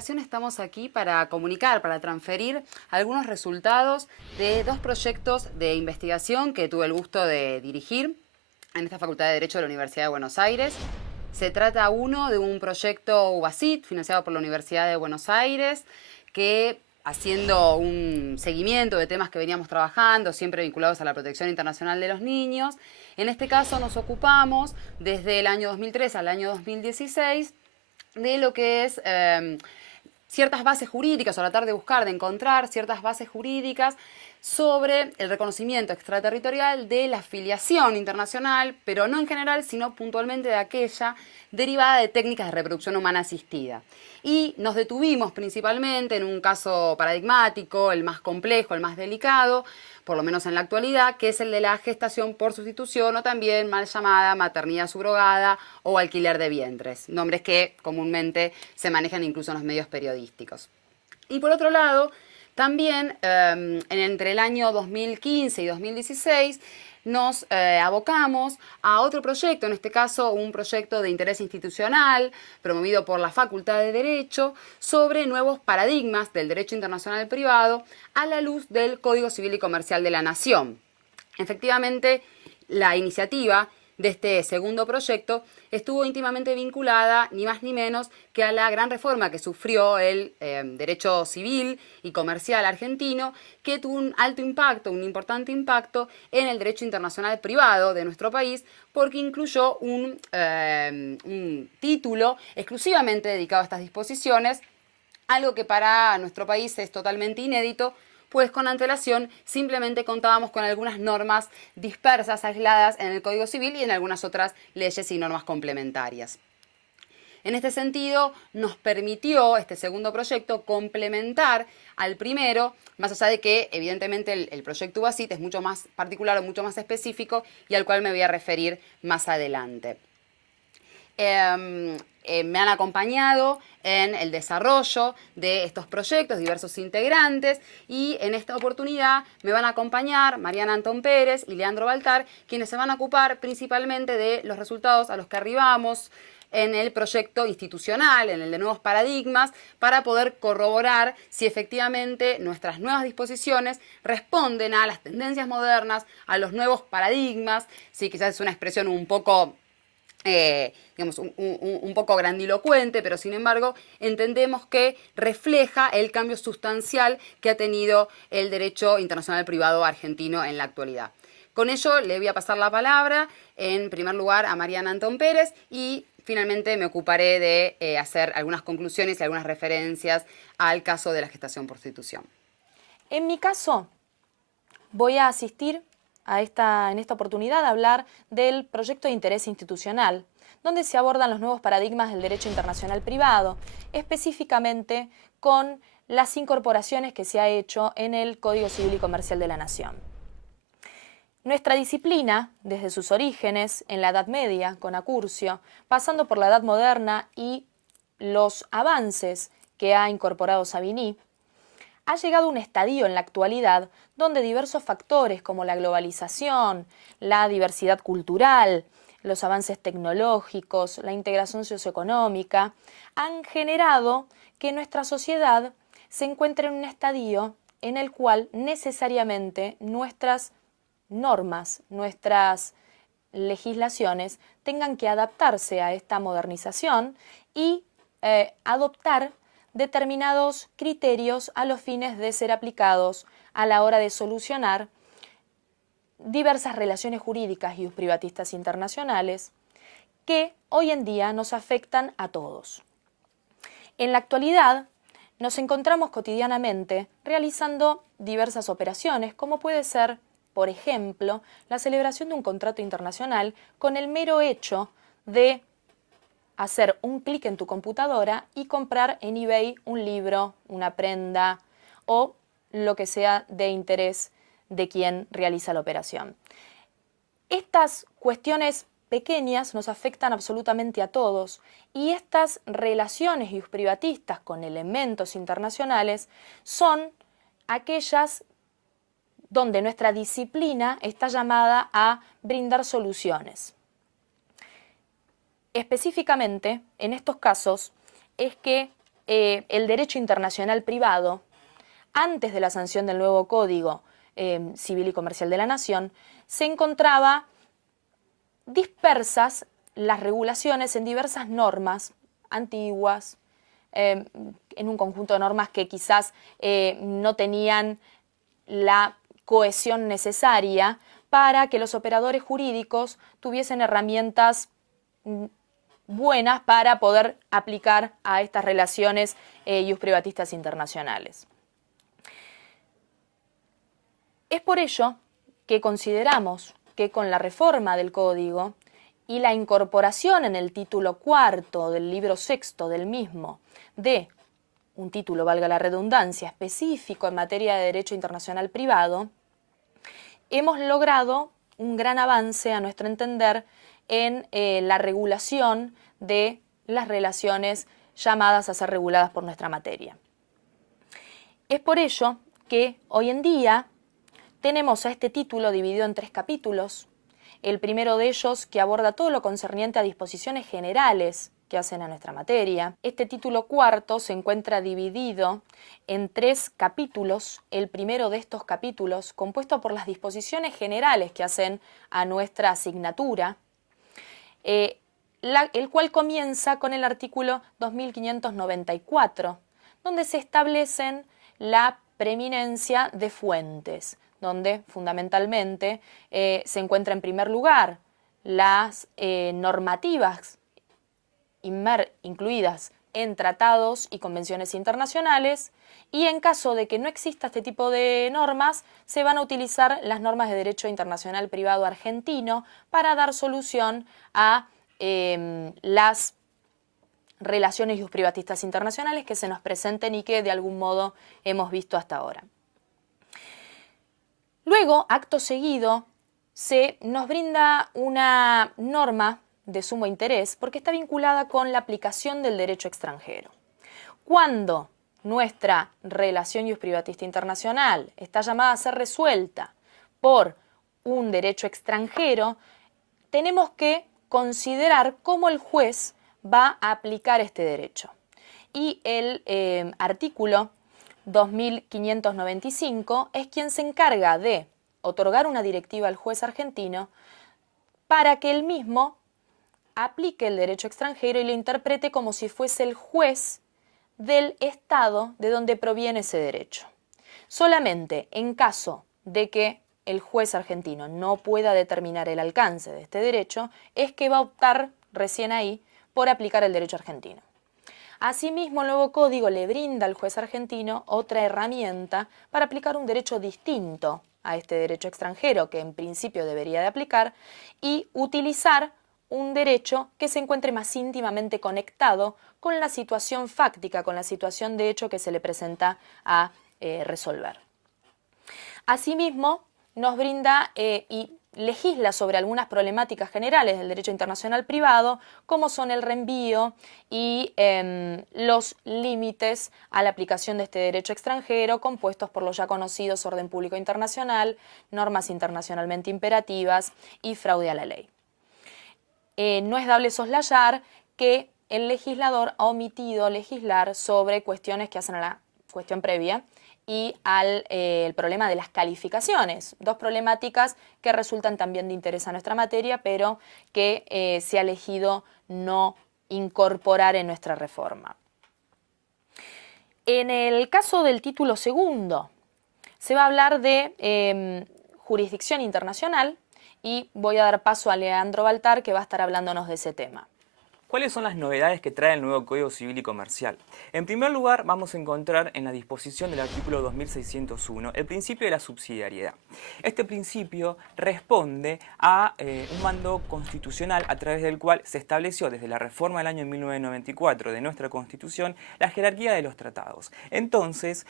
ocasión estamos aquí para comunicar, para transferir algunos resultados de dos proyectos de investigación que tuve el gusto de dirigir en esta Facultad de Derecho de la Universidad de Buenos Aires. Se trata uno de un proyecto UBASIT financiado por la Universidad de Buenos Aires que, haciendo un seguimiento de temas que veníamos trabajando, siempre vinculados a la protección internacional de los niños, en este caso nos ocupamos desde el año 2003 al año 2016 de lo que es ciertas bases jurídicas, o tratar de buscar, de encontrar ciertas bases jurídicas sobre el reconocimiento extraterritorial de la filiación internacional, pero no en general, sino puntualmente de aquella derivada de técnicas de reproducción humana asistida. Y nos detuvimos principalmente en un caso paradigmático, el más complejo, el más delicado, por lo menos en la actualidad, que es el de la gestación por sustitución o también mal llamada maternidad subrogada o alquiler de vientres, nombres que comúnmente se manejan incluso en los medios periodísticos. Y por otro lado, también entre el año 2015 y 2016 nos abocamos a otro proyecto, en este caso un proyecto de interés institucional promovido por la Facultad de Derecho sobre nuevos paradigmas del derecho internacional privado a la luz del Código Civil y Comercial de la Nación. Efectivamente, la iniciativa de este segundo proyecto estuvo íntimamente vinculada, ni más ni menos, que a la gran reforma que sufrió el derecho civil y comercial argentino, que tuvo un alto impacto, un importante impacto en el derecho internacional privado de nuestro país, porque incluyó un título exclusivamente dedicado a estas disposiciones, algo que para nuestro país es totalmente inédito, pues con antelación simplemente contábamos con algunas normas dispersas, aisladas en el Código Civil y en algunas otras leyes y normas complementarias. En este sentido, nos permitió este segundo proyecto complementar al primero, más allá de que evidentemente el proyecto UBASIT es mucho más particular o mucho más específico y al cual me voy a referir más adelante. Me han acompañado en el desarrollo de estos proyectos diversos integrantes y en esta oportunidad me van a acompañar Mariana Antón Pérez y Leandro Baltar, quienes se van a ocupar principalmente de los resultados a los que arribamos en el proyecto institucional, en el de nuevos paradigmas, para poder corroborar si efectivamente nuestras nuevas disposiciones responden a las tendencias modernas, a los nuevos paradigmas. Sí, quizás es una expresión un poco un poco grandilocuente, pero sin embargo entendemos que refleja el cambio sustancial que ha tenido el derecho internacional privado argentino en la actualidad. Con ello le voy a pasar la palabra en primer lugar a Mariana Antón Pérez y finalmente me ocuparé de hacer algunas conclusiones y algunas referencias al caso de la gestación por sustitución. En mi caso, voy a asistir en esta oportunidad a hablar del proyecto de interés institucional, donde se abordan los nuevos paradigmas del derecho internacional privado, específicamente con las incorporaciones que se ha hecho en el Código Civil y Comercial de la Nación. Nuestra disciplina, desde sus orígenes, en la Edad Media, con Accurcio, pasando por la Edad Moderna y los avances que ha incorporado Savigny, ha llegado a un estadio en la actualidad donde diversos factores como la globalización, la diversidad cultural, los avances tecnológicos, la integración socioeconómica, han generado que nuestra sociedad se encuentre en un estadio en el cual necesariamente nuestras normas, nuestras legislaciones tengan que adaptarse a esta modernización y adoptar determinados criterios a los fines de ser aplicados a la hora de solucionar diversas relaciones jurídicas y privatistas internacionales que hoy en día nos afectan a todos. En la actualidad nos encontramos cotidianamente realizando diversas operaciones, como puede ser, por ejemplo, la celebración de un contrato internacional con el mero hecho de hacer un clic en tu computadora y comprar en eBay un libro, una prenda o lo que sea de interés de quien realiza la operación. Estas cuestiones pequeñas nos afectan absolutamente a todos y estas relaciones privatistas con elementos internacionales son aquellas donde nuestra disciplina está llamada a brindar soluciones. Específicamente, en estos casos, es que el derecho internacional privado, antes de la sanción del nuevo Código Civil y Comercial de la Nación, se encontraba dispersas las regulaciones en diversas normas antiguas, en un conjunto de normas que quizás no tenían la cohesión necesaria para que los operadores jurídicos tuviesen herramientas buenas para poder aplicar a estas relaciones iusprivatistas internacionales. Es por ello que consideramos que con la reforma del Código y la incorporación en el título cuarto del libro sexto del mismo de un título, valga la redundancia, específico en materia de derecho internacional privado, hemos logrado un gran avance, a nuestro entender, en la regulación de las relaciones llamadas a ser reguladas por nuestra materia. Es por ello que hoy en día tenemos a este título dividido en 3 capítulos. El primero de ellos que aborda todo lo concerniente a disposiciones generales que hacen a nuestra materia. Este título cuarto se encuentra dividido en 3 capítulos. El primero de estos capítulos, compuesto por las disposiciones generales que hacen a nuestra asignatura, el cual comienza con el artículo 2594, donde se establecen la preeminencia de fuentes, donde fundamentalmente se encuentra en primer lugar las normativas incluidas en tratados y convenciones internacionales, y en caso de que no exista este tipo de normas, se van a utilizar las normas de derecho internacional privado argentino para dar solución a las relaciones iusprivatistas internacionales que se nos presenten y que de algún modo hemos visto hasta ahora. Luego, acto seguido, se nos brinda una norma de sumo interés porque está vinculada con la aplicación del derecho extranjero. Cuando nuestra relación iusprivatista internacional está llamada a ser resuelta por un derecho extranjero, tenemos que considerar cómo el juez va a aplicar este derecho. Y el artículo 2595 es quien se encarga de otorgar una directiva al juez argentino para que él mismo aplique el derecho extranjero y lo interprete como si fuese el juez del Estado de donde proviene ese derecho. Solamente en caso de que el juez argentino no pueda determinar el alcance de este derecho, es que va a optar recién ahí por aplicar el derecho argentino. Asimismo, el nuevo código le brinda al juez argentino otra herramienta para aplicar un derecho distinto a este derecho extranjero que en principio debería de aplicar y utilizar un derecho que se encuentre más íntimamente conectado con la situación fáctica, con la situación de hecho que se le presenta a resolver. Asimismo, nos brinda y legisla sobre algunas problemáticas generales del derecho internacional privado, como son el reenvío y los límites a la aplicación de este derecho extranjero, compuestos por los ya conocidos orden público internacional, normas internacionalmente imperativas y fraude a la ley. No es dable soslayar que el legislador ha omitido legislar sobre cuestiones que hacen a la cuestión previa y al el problema de las calificaciones, 2 problemáticas que resultan también de interés a nuestra materia, pero que se ha elegido no incorporar en nuestra reforma. En el caso del título segundo, se va a hablar de jurisdicción internacional y voy a dar paso a Leandro Baltar, que va a estar hablándonos de ese tema. ¿Cuáles son las novedades que trae el nuevo Código Civil y Comercial? En primer lugar, vamos a encontrar en la disposición del artículo 2601 el principio de la subsidiariedad. Este principio responde a un mando constitucional a través del cual se estableció desde la reforma del año 1994 de nuestra Constitución la jerarquía de los tratados. Entonces,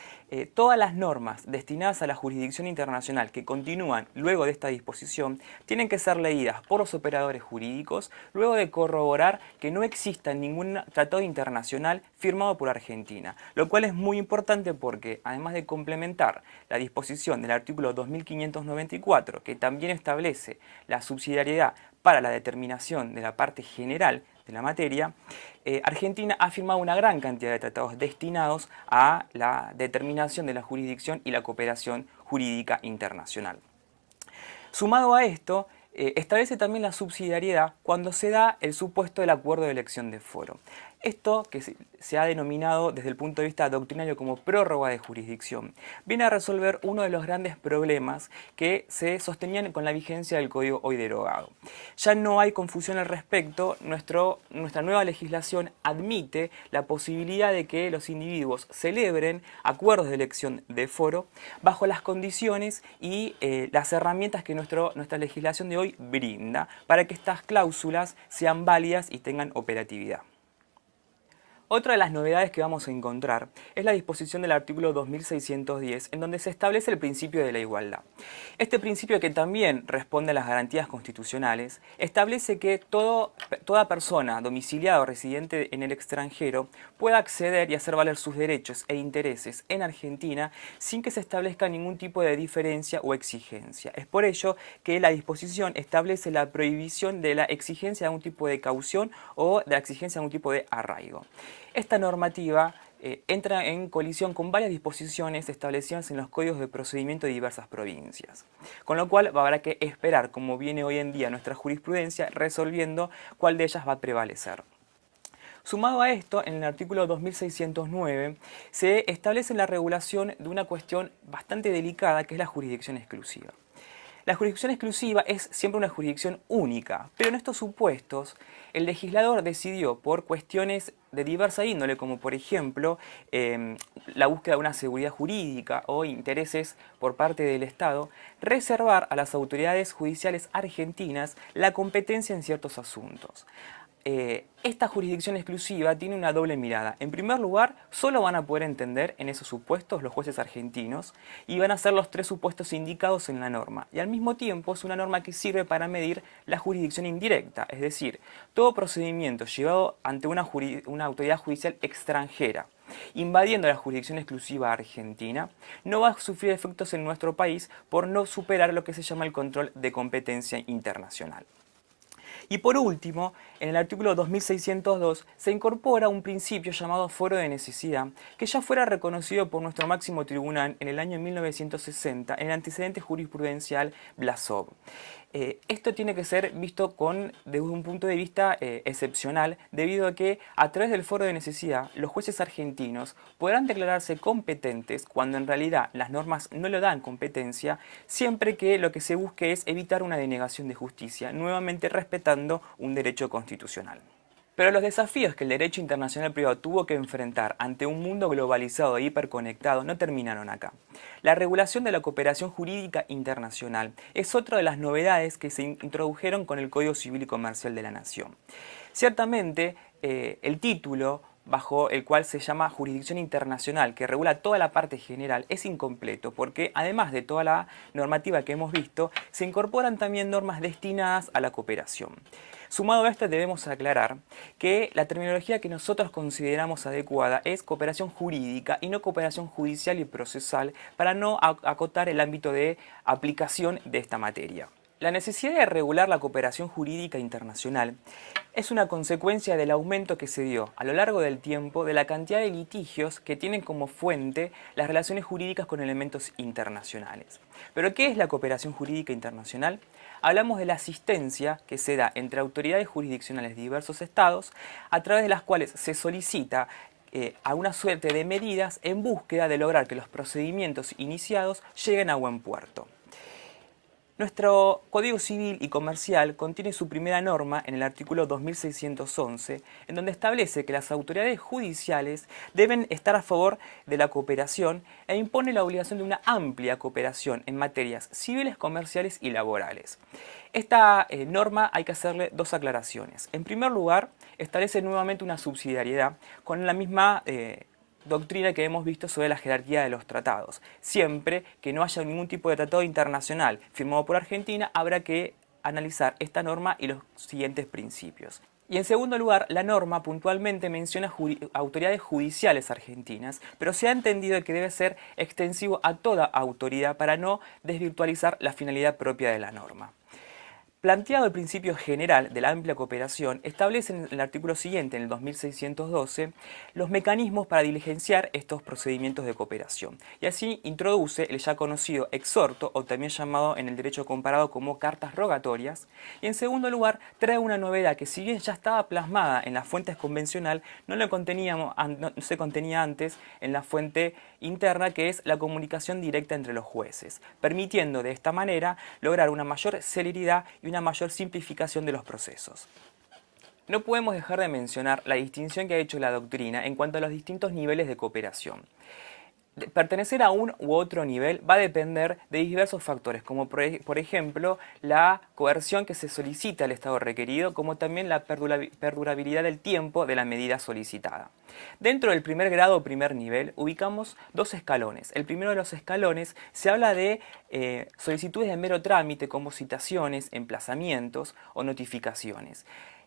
todas las normas destinadas a la jurisdicción internacional que continúan luego de esta disposición tienen que ser leídas por los operadores jurídicos luego de corroborar que no exista ningún tratado internacional firmado por Argentina, lo cual es muy importante porque, además de complementar la disposición del artículo 2594, que también establece la subsidiariedad para la determinación de la parte general de la materia, Argentina ha firmado una gran cantidad de tratados destinados a la determinación de la jurisdicción y la cooperación jurídica internacional. Sumado a esto, establece también la subsidiariedad cuando se da el supuesto del acuerdo de elección de foro. Esto, que se ha denominado desde el punto de vista doctrinario como prórroga de jurisdicción, viene a resolver uno de los grandes problemas que se sostenían con la vigencia del Código hoy derogado. Ya no hay confusión al respecto, nuestra nueva legislación admite la posibilidad de que los individuos celebren acuerdos de elección de foro bajo las condiciones y las herramientas que nuestra legislación de hoy brinda para que estas cláusulas sean válidas y tengan operatividad. Otra de las novedades que vamos a encontrar es la disposición del artículo 2610, en donde se establece el principio de la igualdad. Este principio, que también responde a las garantías constitucionales, establece que toda persona domiciliada o residente en el extranjero pueda acceder y hacer valer sus derechos e intereses en Argentina sin que se establezca ningún tipo de diferencia o exigencia. Es por ello que la disposición establece la prohibición de la exigencia de algún tipo de caución o de la exigencia de algún tipo de arraigo. Esta normativa entra en colisión con varias disposiciones establecidas en los códigos de procedimiento de diversas provincias. Con lo cual habrá que esperar, como viene hoy en día nuestra jurisprudencia, resolviendo cuál de ellas va a prevalecer. Sumado a esto, en el artículo 2609 se establece la regulación de una cuestión bastante delicada, que es la jurisdicción exclusiva. La jurisdicción exclusiva es siempre una jurisdicción única, pero en estos supuestos el legislador decidió, por cuestiones de diversa índole, como por ejemplo la búsqueda de una seguridad jurídica o intereses por parte del Estado, reservar a las autoridades judiciales argentinas la competencia en ciertos asuntos. Esta jurisdicción exclusiva tiene una doble mirada. En primer lugar, solo van a poder entender en esos supuestos los jueces argentinos y van a ser los 3 supuestos indicados en la norma. Y al mismo tiempo es una norma que sirve para medir la jurisdicción indirecta, es decir, todo procedimiento llevado ante una autoridad judicial extranjera, invadiendo la jurisdicción exclusiva argentina, no va a sufrir efectos en nuestro país por no superar lo que se llama el control de competencia internacional. Y por último, en el artículo 2602 se incorpora un principio llamado foro de necesidad, que ya fuera reconocido por nuestro máximo tribunal en el año 1960 en el antecedente jurisprudencial Blasov. Esto tiene que ser visto desde un punto de vista excepcional, debido a que a través del foro de necesidad los jueces argentinos podrán declararse competentes cuando en realidad las normas no le dan competencia, siempre que lo que se busque es evitar una denegación de justicia, nuevamente respetando un derecho constitucional. Pero los desafíos que el derecho internacional privado tuvo que enfrentar ante un mundo globalizado e hiperconectado no terminaron acá. La regulación de la cooperación jurídica internacional es otra de las novedades que se introdujeron con el Código Civil y Comercial de la Nación. Ciertamente, el título bajo el cual se llama jurisdicción internacional, que regula toda la parte general, es incompleto, porque además de toda la normativa que hemos visto, se incorporan también normas destinadas a la cooperación. Sumado a esto, debemos aclarar que la terminología que nosotros consideramos adecuada es cooperación jurídica y no cooperación judicial y procesal, para no acotar el ámbito de aplicación de esta materia. La necesidad de regular la cooperación jurídica internacional es una consecuencia del aumento que se dio a lo largo del tiempo de la cantidad de litigios que tienen como fuente las relaciones jurídicas con elementos internacionales. ¿Pero qué es la cooperación jurídica internacional? Hablamos de la asistencia que se da entre autoridades jurisdiccionales de diversos estados, a través de las cuales se solicita a una suerte de medidas en búsqueda de lograr que los procedimientos iniciados lleguen a buen puerto. Nuestro Código Civil y Comercial contiene su primera norma en el artículo 2611, en donde establece que las autoridades judiciales deben estar a favor de la cooperación e impone la obligación de una amplia cooperación en materias civiles, comerciales y laborales. Esta norma hay que hacerle 2 aclaraciones. En primer lugar, establece nuevamente una subsidiariedad con la misma doctrina que hemos visto sobre la jerarquía de los tratados. Siempre que no haya ningún tipo de tratado internacional firmado por Argentina, habrá que analizar esta norma y los siguientes principios. Y en segundo lugar, la norma puntualmente menciona autoridades judiciales argentinas, pero se ha entendido que debe ser extensivo a toda autoridad para no desvirtualizar la finalidad propia de la norma. Planteado el principio general de la amplia cooperación, establece en el artículo siguiente, en el 2612, los mecanismos para diligenciar estos procedimientos de cooperación. Y así introduce el ya conocido exhorto, o también llamado en el derecho comparado como cartas rogatorias. Y en segundo lugar, trae una novedad que, si bien ya estaba plasmada en las fuentes convencional, no se contenía antes en la fuente interna, que es la comunicación directa entre los jueces, permitiendo de esta manera lograr una mayor celeridad y una mayor simplificación de los procesos. No podemos dejar de mencionar la distinción que ha hecho la doctrina en cuanto a los distintos niveles de cooperación. Pertenecer a un u otro nivel va a depender de diversos factores, como por ejemplo la coerción que se solicita al Estado requerido, como también la perdurabilidad del tiempo de la medida solicitada. Dentro del primer grado o primer nivel ubicamos dos escalones. El primero de los escalones se habla de solicitudes de mero trámite, como citaciones, emplazamientos o notificaciones.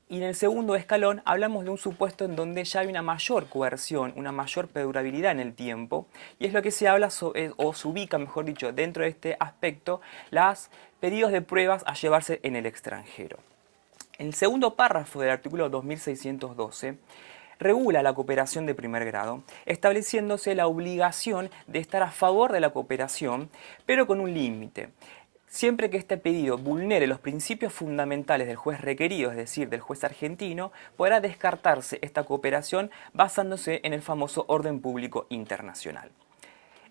Y en el segundo escalón hablamos de un supuesto en donde ya hay una mayor coerción, una mayor perdurabilidad en el tiempo, y es lo que se habla o se ubica, mejor dicho, dentro de este aspecto, los pedidos de pruebas a llevarse en el extranjero. En el segundo párrafo del artículo 2612 regula la cooperación de primer grado, estableciéndose la obligación de estar a favor de la cooperación, pero con un límite. Siempre que este pedido vulnere los principios fundamentales del juez requerido, es decir, del juez argentino, podrá descartarse esta cooperación basándose en el famoso orden público internacional.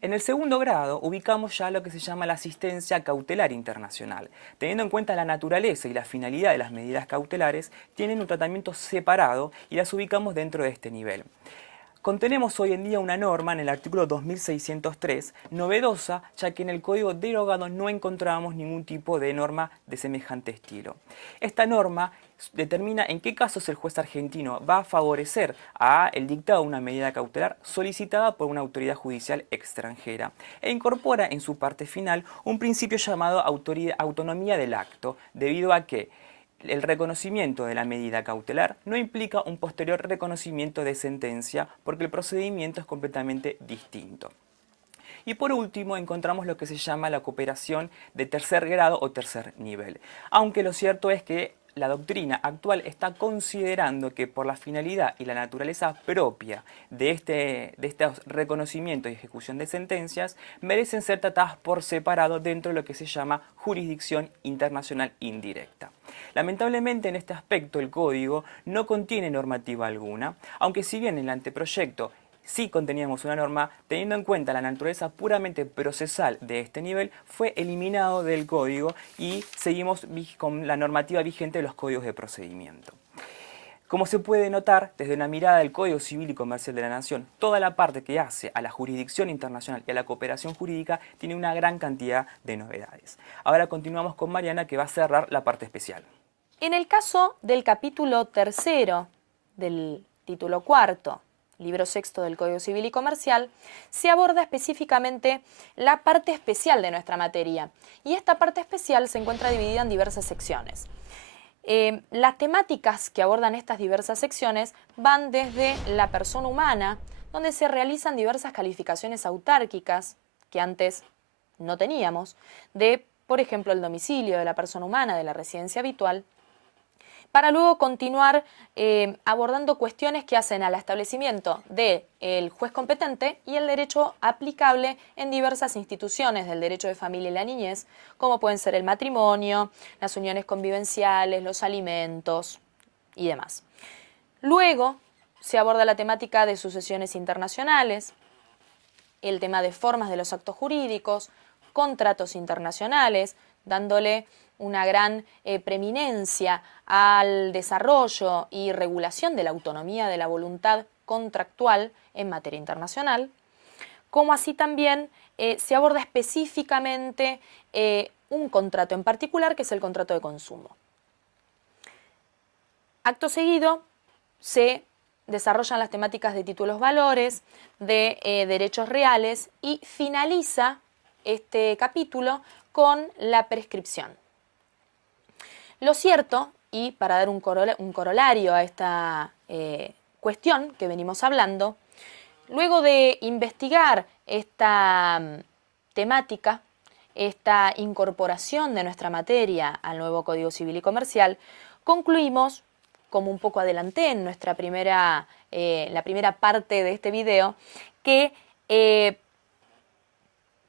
En el segundo grado ubicamos ya lo que se llama la asistencia cautelar internacional. Teniendo en cuenta la naturaleza y la finalidad de las medidas cautelares, tienen un tratamiento separado y las ubicamos dentro de este nivel. Contenemos hoy en día una norma en el artículo 2603, novedosa, ya que en el código derogado no encontrábamos ningún tipo de norma de semejante estilo. Esta norma determina en qué casos el juez argentino va a favorecer el dictado de una medida cautelar solicitada por una autoridad judicial extranjera e incorpora en su parte final un principio llamado autonomía del acto, debido a que el reconocimiento de la medida cautelar no implica un posterior reconocimiento de sentencia, porque el procedimiento es completamente distinto. Y por último encontramos lo que se llama la cooperación de tercer grado o tercer nivel, aunque lo cierto es que la doctrina actual está considerando que por la finalidad y la naturaleza propia de estos reconocimientos y ejecución de sentencias merecen ser tratadas por separado dentro de lo que se llama jurisdicción internacional indirecta. Lamentablemente en este aspecto el código no contiene normativa alguna, aunque si bien en el anteproyecto sí conteníamos una norma, teniendo en cuenta la naturaleza puramente procesal de este nivel, fue eliminado del código y seguimos con la normativa vigente de los códigos de procedimiento. Como se puede notar, desde una mirada del Código Civil y Comercial de la Nación, toda la parte que hace a la jurisdicción internacional y a la cooperación jurídica tiene una gran cantidad de novedades. Ahora continuamos con Mariana, que va a cerrar la parte especial. En el caso del capítulo tercero del título cuarto, libro sexto del Código Civil y Comercial, se aborda específicamente la parte especial de nuestra materia. Y esta parte especial se encuentra dividida en diversas secciones. Las temáticas que abordan estas diversas secciones van desde la persona humana, donde se realizan diversas calificaciones autárquicas, que antes no teníamos, de, por ejemplo, el domicilio de la persona humana, de la residencia habitual, para luego continuar abordando cuestiones que hacen al establecimiento del juez competente y el derecho aplicable en diversas instituciones del derecho de familia y la niñez, como pueden ser el matrimonio, las uniones convivenciales, los alimentos y demás. Luego se aborda la temática de sucesiones internacionales, el tema de formas de los actos jurídicos, contratos internacionales, dándole una gran preeminencia al desarrollo y regulación de la autonomía de la voluntad contractual en materia internacional, como así también se aborda específicamente un contrato en particular, que es el contrato de consumo. Acto seguido se desarrollan las temáticas de títulos valores, de derechos reales y finaliza este capítulo con la prescripción. Lo cierto, y para dar un corolario a esta cuestión que venimos hablando, luego de investigar esta temática, esta incorporación de nuestra materia al nuevo Código Civil y Comercial, concluimos, como un poco adelanté en nuestra la primera parte de este video, que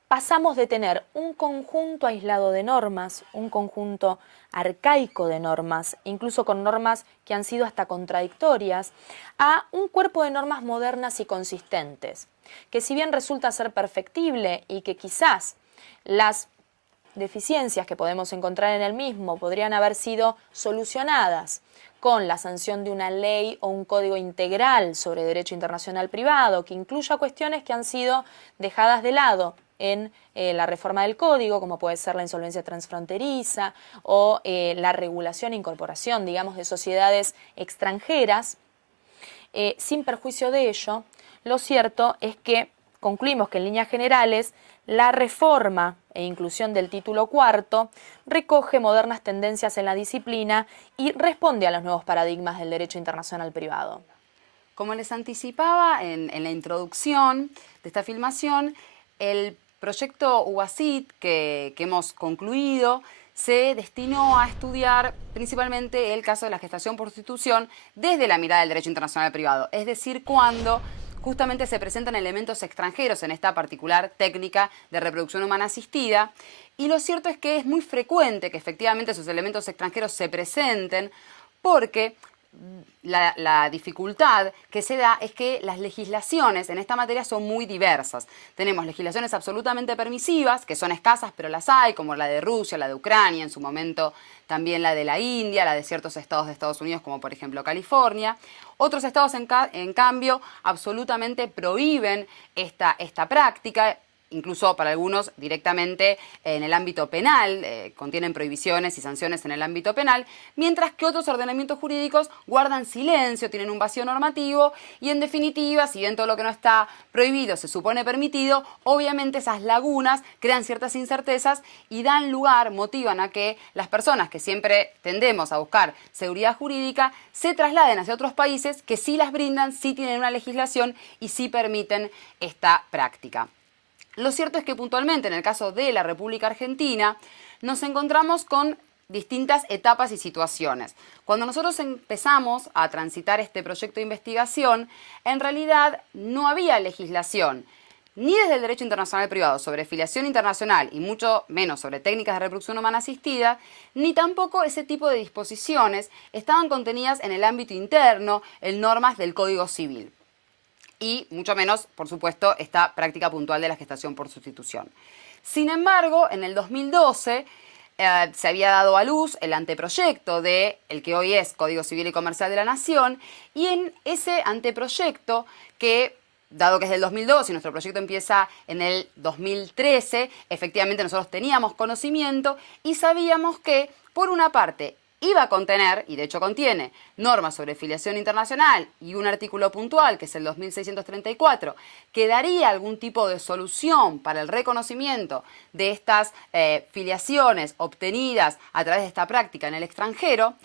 pasamos de tener un conjunto aislado de normas, un conjunto arcaico de normas, incluso con normas que han sido hasta contradictorias, a un cuerpo de normas modernas y consistentes, que si bien resulta ser perfectible y que quizás las deficiencias que podemos encontrar en el mismo podrían haber sido solucionadas con la sanción de una ley o un código integral sobre derecho internacional privado que incluya cuestiones que han sido dejadas de lado en la reforma del código, como puede ser la insolvencia transfronteriza o la regulación e incorporación, digamos, de sociedades extranjeras. Sin perjuicio de ello, lo cierto es que concluimos que en líneas generales la reforma e inclusión del título cuarto recoge modernas tendencias en la disciplina y responde a los nuevos paradigmas del derecho internacional privado. Como les anticipaba en la introducción de esta filmación, el proyecto UACIT que hemos concluido se destinó a estudiar principalmente el caso de la gestación por sustitución desde la mirada del derecho internacional privado, es decir, cuando justamente se presentan elementos extranjeros en esta particular técnica de reproducción humana asistida. Y lo cierto es que es muy frecuente que efectivamente esos elementos extranjeros se presenten porque la dificultad que se da es que las legislaciones en esta materia son muy diversas. Tenemos legislaciones absolutamente permisivas, que son escasas, pero las hay, como la de Rusia, la de Ucrania, en su momento también la de la India, la de ciertos estados de Estados Unidos, como por ejemplo California. Otros estados, en cambio, absolutamente prohíben esta práctica. Incluso para algunos directamente en el ámbito penal, contienen prohibiciones y sanciones en el ámbito penal, mientras que otros ordenamientos jurídicos guardan silencio, tienen un vacío normativo y en definitiva, si bien todo lo que no está prohibido se supone permitido, obviamente esas lagunas crean ciertas incertezas y dan lugar, motivan a que las personas que siempre tendemos a buscar seguridad jurídica se trasladen hacia otros países que sí las brindan, sí tienen una legislación y sí permiten esta práctica. Lo cierto es que puntualmente en el caso de la República Argentina nos encontramos con distintas etapas y situaciones. Cuando nosotros empezamos a transitar este proyecto de investigación, en realidad no había legislación ni desde el derecho internacional privado sobre filiación internacional y mucho menos sobre técnicas de reproducción humana asistida, ni tampoco ese tipo de disposiciones estaban contenidas en el ámbito interno en normas del Código Civil. Y mucho menos, por supuesto, esta práctica puntual de la gestación por sustitución. Sin embargo, en el 2012 se había dado a luz el anteproyecto de el que hoy es Código Civil y Comercial de la Nación, y en ese anteproyecto que, dado que es del 2002 y nuestro proyecto empieza en el 2013, efectivamente nosotros teníamos conocimiento y sabíamos que, por una parte, iba a contener, y de hecho contiene, normas sobre filiación internacional y un artículo puntual, que es el 2634, que daría algún tipo de solución para el reconocimiento de estas filiaciones obtenidas a través de esta práctica en el extranjero.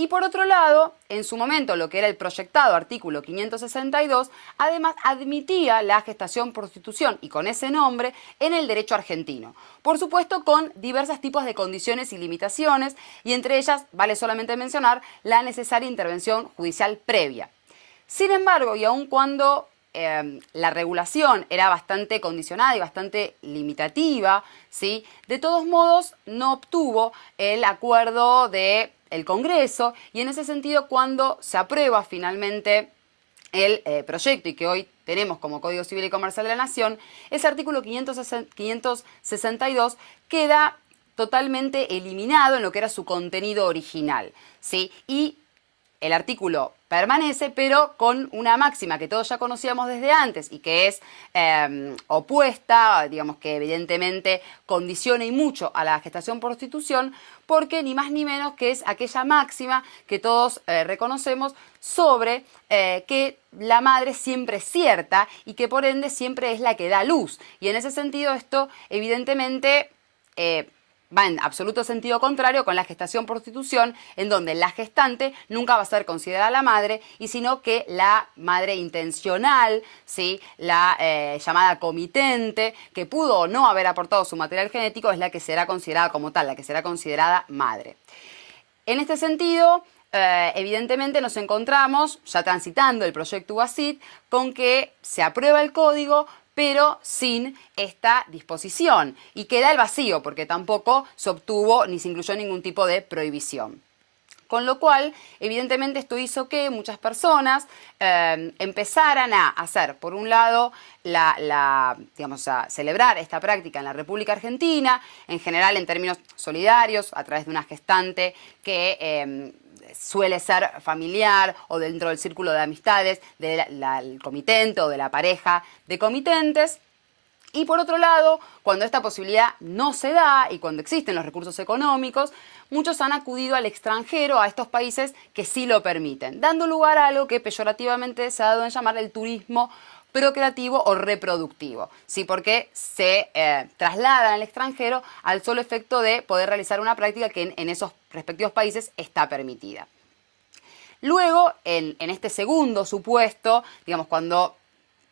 Y por otro lado, en su momento, lo que era el proyectado artículo 562, además admitía la gestación por sustitución, y con ese nombre, en el derecho argentino. Por supuesto, con diversos tipos de condiciones y limitaciones, y entre ellas, vale solamente mencionar, la necesaria intervención judicial previa. Sin embargo, y aun cuando la regulación era bastante condicionada y bastante limitativa, ¿sí?, de todos modos no obtuvo el acuerdo del Congreso, y en ese sentido, cuando se aprueba finalmente el proyecto y que hoy tenemos como Código Civil y Comercial de la Nación, ese artículo 562 queda totalmente eliminado en lo que era su contenido original, ¿sí? Y el artículo permanece, pero con una máxima que todos ya conocíamos desde antes y que es opuesta, digamos que evidentemente condiciona y mucho a la gestación por sustitución, porque ni más ni menos que es aquella máxima que todos reconocemos sobre que la madre siempre es cierta y que por ende siempre es la que da luz. Y en ese sentido esto evidentemente va en absoluto sentido contrario con la gestación por sustitución, en donde la gestante nunca va a ser considerada la madre, y sino que la madre intencional, ¿sí? La llamada comitente, que pudo o no haber aportado su material genético, es la que será considerada como tal, la que será considerada madre. En este sentido, evidentemente nos encontramos, ya transitando el proyecto UASIT, con que se aprueba el código, pero sin esta disposición, y queda el vacío, porque tampoco se obtuvo ni se incluyó ningún tipo de prohibición. Con lo cual, evidentemente, esto hizo que muchas personas empezaran a hacer, por un lado, digamos, a celebrar esta práctica en la República Argentina, en general en términos solidarios, a través de una gestante que suele ser familiar o dentro del círculo de amistades del comitente o de la pareja de comitentes. Y por otro lado, cuando esta posibilidad no se da y cuando existen los recursos económicos, muchos han acudido al extranjero, a estos países que sí lo permiten, dando lugar a algo que peyorativamente se ha dado en llamar el turismo procreativo o reproductivo, ¿sí? Porque se trasladan al extranjero al solo efecto de poder realizar una práctica que en esos respectivos países está permitida. Luego, en este segundo supuesto, digamos, cuando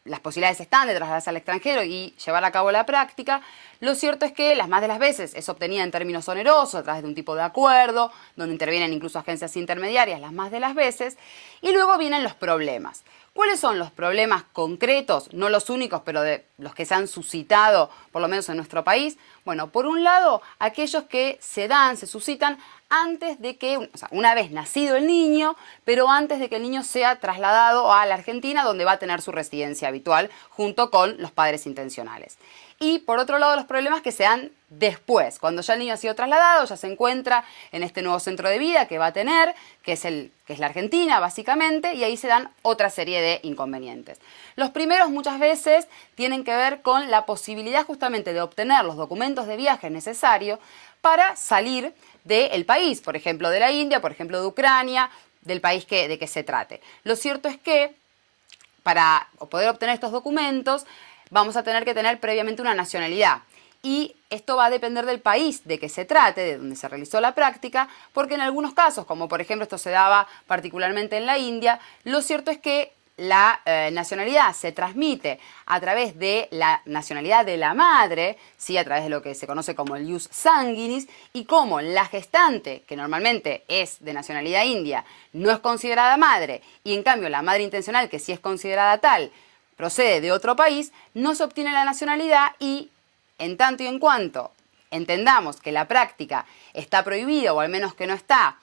las posibilidades están de trasladarse al extranjero y llevar a cabo la práctica, lo cierto es que las más de las veces es obtenida en términos onerosos, a través de un tipo de acuerdo, donde intervienen incluso agencias intermediarias las más de las veces, y luego vienen los problemas. ¿Cuáles son los problemas concretos? No los únicos, pero de los que se han suscitado, por lo menos en nuestro país. Bueno, por un lado, aquellos que se suscitan antes de que, o sea, una vez nacido el niño, pero antes de que el niño sea trasladado a la Argentina, donde va a tener su residencia habitual, junto con los padres intencionales. Y por otro lado, los problemas que se dan después, cuando ya el niño ha sido trasladado, ya se encuentra en este nuevo centro de vida que va a tener, que es la Argentina básicamente, y ahí se dan otra serie de inconvenientes. Los primeros muchas veces tienen que ver con la posibilidad justamente de obtener los documentos de viaje necesarios para salir del país, por ejemplo de la India, por ejemplo de Ucrania, del país de que se trate. Lo cierto es que para poder obtener estos documentos vamos a tener que tener previamente una nacionalidad. Y esto va a depender del país de que se trate, de donde se realizó la práctica, porque en algunos casos, como por ejemplo esto se daba particularmente en la India, lo cierto es que la nacionalidad se transmite a través de la nacionalidad de la madre, ¿sí? A través de lo que se conoce como el ius sanguinis, y como la gestante, que normalmente es de nacionalidad india, no es considerada madre, y en cambio la madre intencional, que sí es considerada tal, procede de otro país, no se obtiene la nacionalidad y, en tanto y en cuanto entendamos que la práctica está prohibida o al menos que no está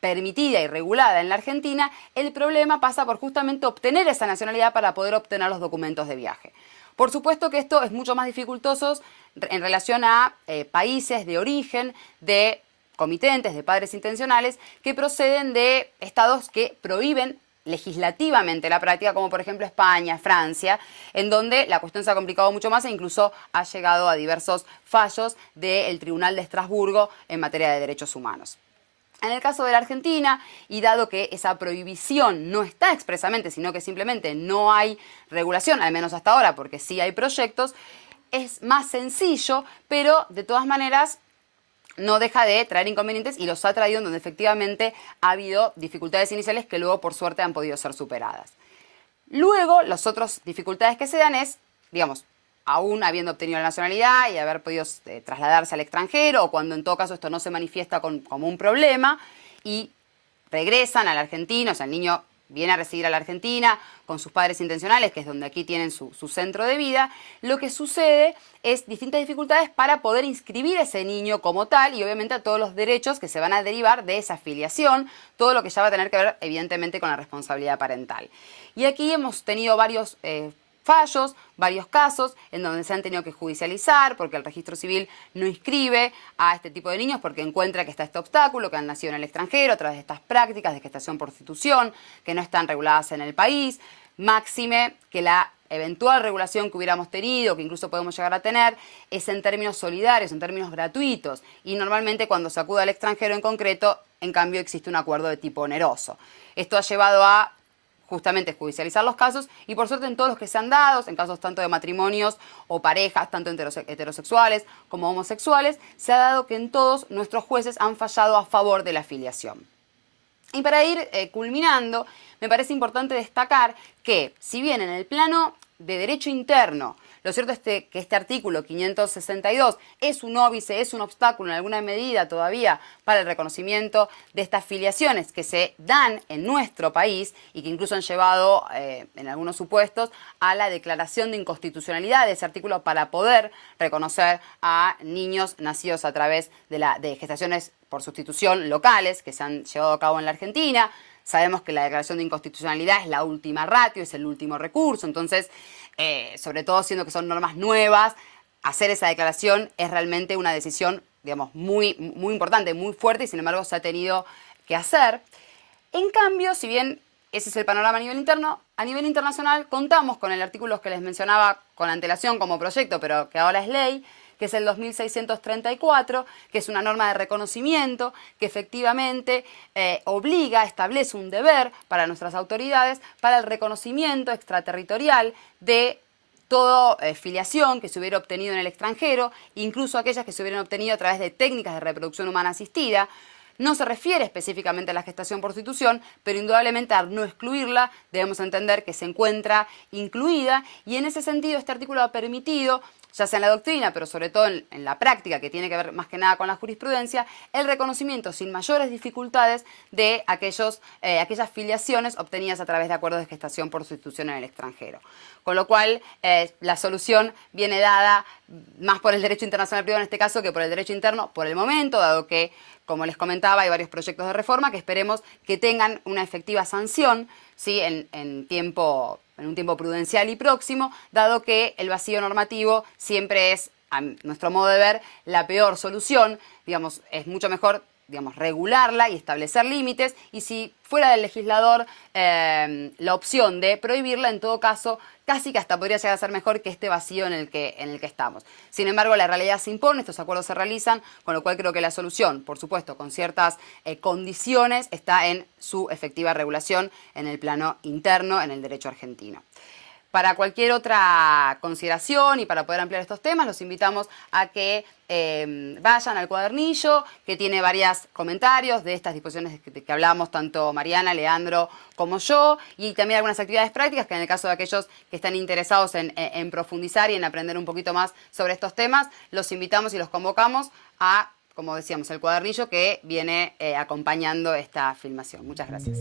permitida y regulada en la Argentina, el problema pasa por justamente obtener esa nacionalidad para poder obtener los documentos de viaje. Por supuesto que esto es mucho más dificultoso en relación a países de origen de comitentes, de padres intencionales, que proceden de estados que prohíben legislativamente la práctica, como por ejemplo España, Francia, en donde la cuestión se ha complicado mucho más e incluso ha llegado a diversos fallos del Tribunal de Estrasburgo en materia de derechos humanos. En el caso de la Argentina, y dado que esa prohibición no está expresamente, sino que simplemente no hay regulación, al menos hasta ahora, porque sí hay proyectos, es más sencillo, pero de todas maneras no deja de traer inconvenientes y los ha traído en donde efectivamente ha habido dificultades iniciales que luego por suerte han podido ser superadas. Luego, las otras dificultades que se dan es, digamos, aún habiendo obtenido la nacionalidad y haber podido trasladarse al extranjero, o cuando en todo caso esto no se manifiesta como un problema y regresan a la Argentina, o sea, el niño viene a residir a la Argentina con sus padres intencionales, que es donde aquí tienen su centro de vida, lo que sucede es distintas dificultades para poder inscribir a ese niño como tal y obviamente a todos los derechos que se van a derivar de esa filiación, todo lo que ya va a tener que ver evidentemente con la responsabilidad parental. Y aquí hemos tenido varios fallos, varios casos en donde se han tenido que judicializar porque el registro civil no inscribe a este tipo de niños porque encuentra que está este obstáculo, que han nacido en el extranjero a través de estas prácticas de gestación por sustitución, que no están reguladas en el país, máxime que la eventual regulación que hubiéramos tenido, que incluso podemos llegar a tener, es en términos solidarios, en términos gratuitos, y normalmente cuando se acude al extranjero en concreto, en cambio existe un acuerdo de tipo oneroso. Esto ha llevado a justamente judicializar los casos y por suerte en todos los que se han dado, en casos tanto de matrimonios o parejas, tanto heterosexuales como homosexuales, se ha dado que en todos nuestros jueces han fallado a favor de la filiación. Y para ir culminando, me parece importante destacar que si bien en el plano de derecho interno, lo cierto es que este artículo 562 es un óbice, es un obstáculo en alguna medida todavía para el reconocimiento de estas filiaciones que se dan en nuestro país y que incluso han llevado, en algunos supuestos, a la declaración de inconstitucionalidad de ese artículo para poder reconocer a niños nacidos a través de gestaciones por sustitución locales que se han llevado a cabo en la Argentina. Sabemos que la declaración de inconstitucionalidad es la última ratio, es el último recurso, entonces, sobre todo siendo que son normas nuevas, hacer esa declaración es realmente una decisión, digamos, muy importante, muy fuerte y sin embargo se ha tenido que hacer. En cambio, si bien ese es el panorama a nivel interno, a nivel internacional contamos con el artículo que les mencionaba con antelación como proyecto, pero que ahora es ley, que es el 2634, que es una norma de reconocimiento que efectivamente establece un deber para nuestras autoridades para el reconocimiento extraterritorial de toda filiación que se hubiera obtenido en el extranjero, incluso aquellas que se hubieran obtenido a través de técnicas de reproducción humana asistida. No se refiere específicamente a la gestación por sustitución, pero indudablemente al no excluirla debemos entender que se encuentra incluida y en ese sentido este artículo ha permitido, ya sea en la doctrina, pero sobre todo en la práctica, que tiene que ver más que nada con la jurisprudencia, el reconocimiento sin mayores dificultades de aquellas filiaciones obtenidas a través de acuerdos de gestación por sustitución en el extranjero. Con lo cual, la solución viene dada más por el derecho internacional privado en este caso que por el derecho interno por el momento, dado que, como les comentaba, hay varios proyectos de reforma que esperemos que tengan una efectiva sanción, ¿sí? en un tiempo prudencial y próximo, dado que el vacío normativo siempre es, a nuestro modo de ver, la peor solución. Digamos, es mucho mejor, digamos, regularla y establecer límites, y si fuera del legislador la opción de prohibirla, en todo caso, casi que hasta podría llegar a ser mejor que este vacío en el que estamos. Sin embargo, la realidad se impone, estos acuerdos se realizan, con lo cual creo que la solución, por supuesto, con ciertas condiciones, está en su efectiva regulación en el plano interno, en el derecho argentino. Para cualquier otra consideración y para poder ampliar estos temas, los invitamos a que vayan al cuadernillo, que tiene varios comentarios de estas disposiciones que hablamos, tanto Mariana, Leandro como yo, y también algunas actividades prácticas que en el caso de aquellos que están interesados en profundizar y en aprender un poquito más sobre estos temas, los invitamos y los convocamos a, como decíamos, el cuadernillo que viene acompañando esta filmación. Muchas gracias.